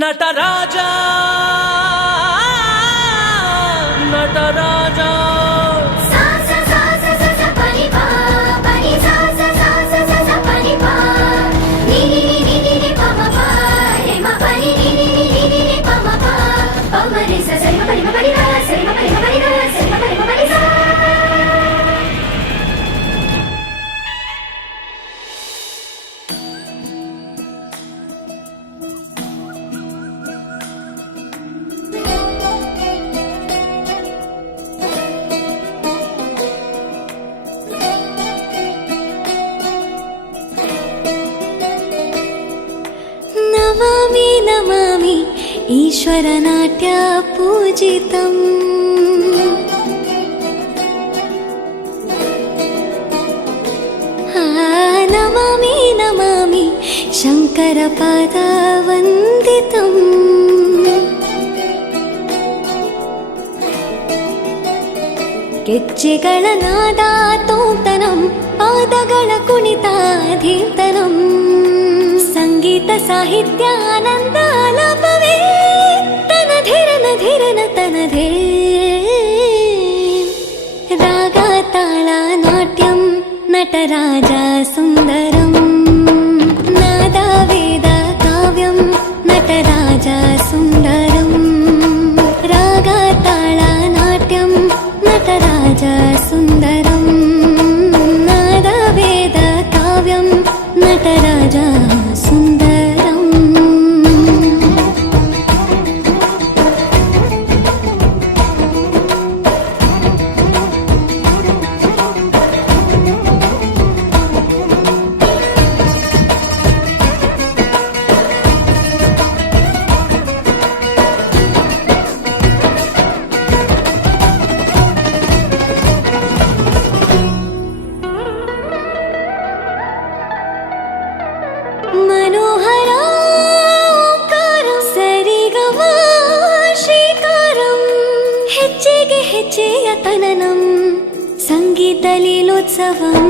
ನಟರಾಜ ನಟರಾಜ ನಮಾಮಿ ನಮಾಮಿ ಈಶ್ವರ ನಾಟ್ಯ ಪೂಜಿತಂ ನಮಾಮಿ ನಮಾಮಿ ಶಂಕರ ಪಾದ ವಂದಿತಂ ಗೆಜ್ಜೆಗಳ ನಾದ ತೋಂತನಂ ಪಾದಗಳ ಕುಣಿತಾಧೀರ್ತನಂ ಸಂಗೀತ ಸಾಹಿತ್ಯ ಆನಂದ ಆಲಾಪವೇ ತನಧಿರನ ಧಿರನ ತನಧೇ ರಾಗ ತಾಳ ನಾಟ್ಯಂ ನಟರಾಜ ಸುಂದರಂ ನಾದ ವೇದ ಕಾವ್ಯಂ ನಟರಾಜ ಸುಂದರಂ ರಾಗ ತಾಳ ನಾಟ್ಯಂ ನಟರಾಜ ಸುಂದರಂ ನಾದ ವೇದ ಕಾವ್ಯಂ ನಟರಾಜ ಸುಂದರಂ मनोहर ओंकारं सरिगम ಶ್ರೀಕಾರಂ ಹೆಜ್ಜೆಗೆ ಹೆಜ್ಜೆಯ ತನನಂ ಸಂಗೀತ ಲೀಲೋತ್ಸವಂ